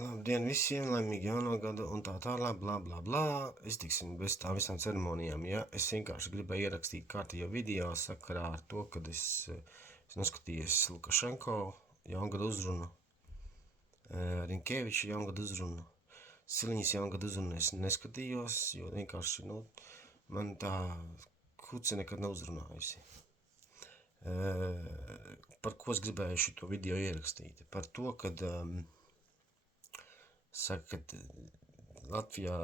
Labdien visiem, laimīgi jauno gadu un tā tālāk, blā, blā, blā. Iztiksim bez tā visām ceremonijām, ja? Es vienkārši gribēju ierakstīt kārtējo video sakarā ar to, kad es noskatījos Lukašenko jaungadu uzrunu, Rinkēviča jaungadu uzrunu, Siliņas jaungadu uzrunu es neskatījos, jo vienkārši, man tā kuce nekad nav uzrunājusi. Par ko es gribēju šito video ierakstīt? Par to, kad saka, ka Latvijā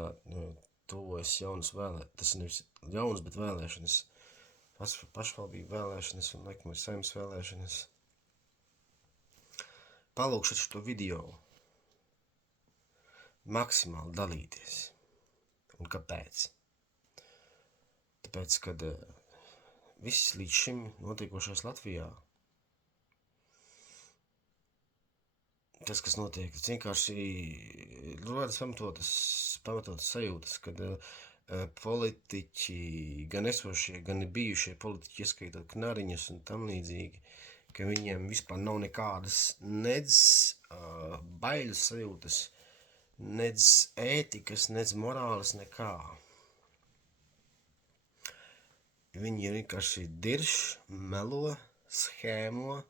tuvojas jaunas vēlēšanas, tas nevis jaunas, bet vēlēšanas, pašvaldību vēlēšanas un laikam ir Saeimas vēlēšanas. Palūkšu šo video maksimāli dalīties. Un kāpēc? Tāpēc, kad viss līdz šim notiekošais Latvijā, tas, kas notiek, tas vienkārši rodas pamatotas sajūtas, kad politiķi, gan esošie, gan bijušie politiķi, ieskaitot Knariņus un tam līdzīgi, ka viņiem vispār nav nekādas nedz baiļu sajūtas, nedz ētikas, nedz morāles, nekā. Viņi vienkārši dirž, melo, schēmo,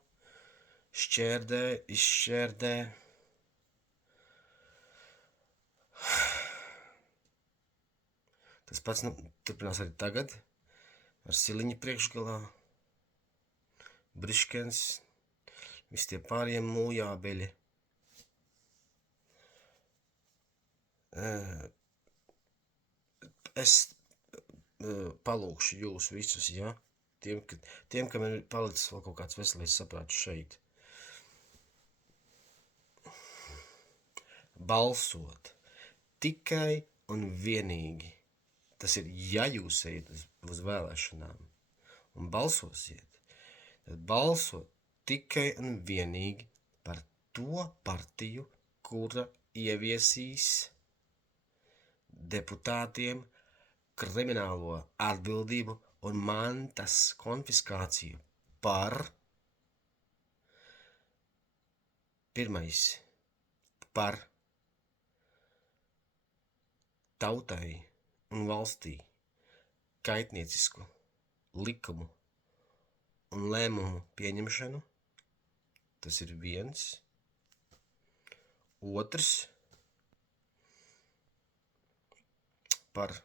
šķērdē, izšķērdē. Tas pats turpinās arī tagad ar Siliņu priekšgalā, Briškens, visi tie pārējie mūjābeļi. Es palūkšu jūs visus, ja? Tiem, kam ir palicis vēl kaut kāds veselības saprāts šeit. Balsot tikai un vienīgi. Tas ir, ja jūs ejat uz vēlēšanām un balsosiet, tad balsot tikai un vienīgi par to partiju, kura ieviesīs deputātiem kriminālo atbildību un mantas konfiskāciju par pirmais, par tautai un valstī kaitniecisku likumu un lēmumu pieņemšanu. Tas ir viens. Otrs, par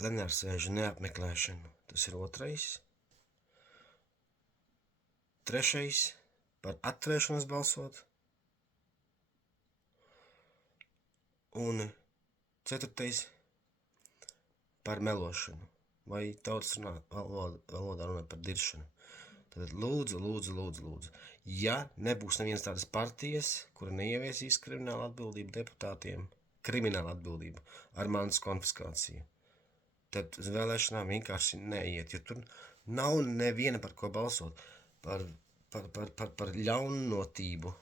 plenārsēžu neapmeklēšanu. Tas ir otrais. Trešais, par atturēšanos balsot. Un ceturtais, par melošanu, vai tautas valodā runāt par diršanu. Tad lūdzu, ja nebūs nevienas tādas partijas, kura neieviesīs kriminālu atbildību deputātiem, kriminālu atbildību ar mantas konfiskāciju, tad uz vēlēšanām vienkārši neiet, jo tur nav neviena par ko balsot. Par ļaunnotību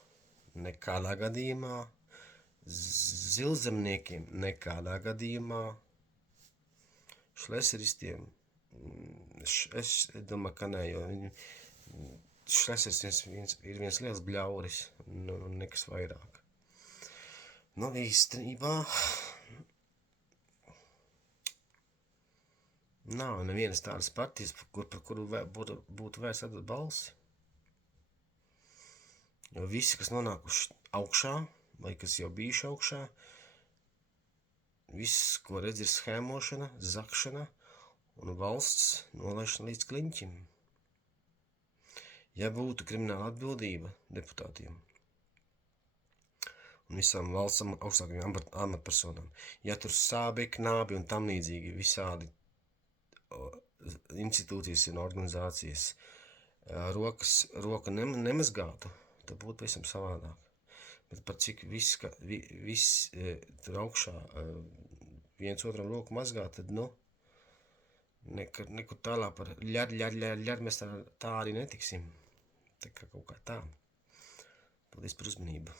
nekādā gadījumā, zilzemniekiem nekādā gadījumā, šleseristiem, es domāju, ka nē, jo šleseris ir viens liels bļauris, nekas vairāk. Īstenībā nav nevienas tādas partijas, par kuru būtu vērts atdot balsi. Jo visi, kas nonākuši augšā, vai kas jau bijuši augšā, viss, ko redz, ir schēmošana, zakšana un valsts nolaišana līdz kliņķim. Ja būtu krimināla atbildība deputātiem un visām valsts augstākajām amatpersonām, ja tur sābi, knābi un tam līdzīgi visādi institūcijas un organizācijas roka nemazgātu, tad būtu pavisam savādāk. Bet par cik viss tur augšā viens otram roku mazgā, tad, nekur tālāk par ļar, mēs tā arī netiksim. Tā kā kaut kā tā. Paldies par uzmanību.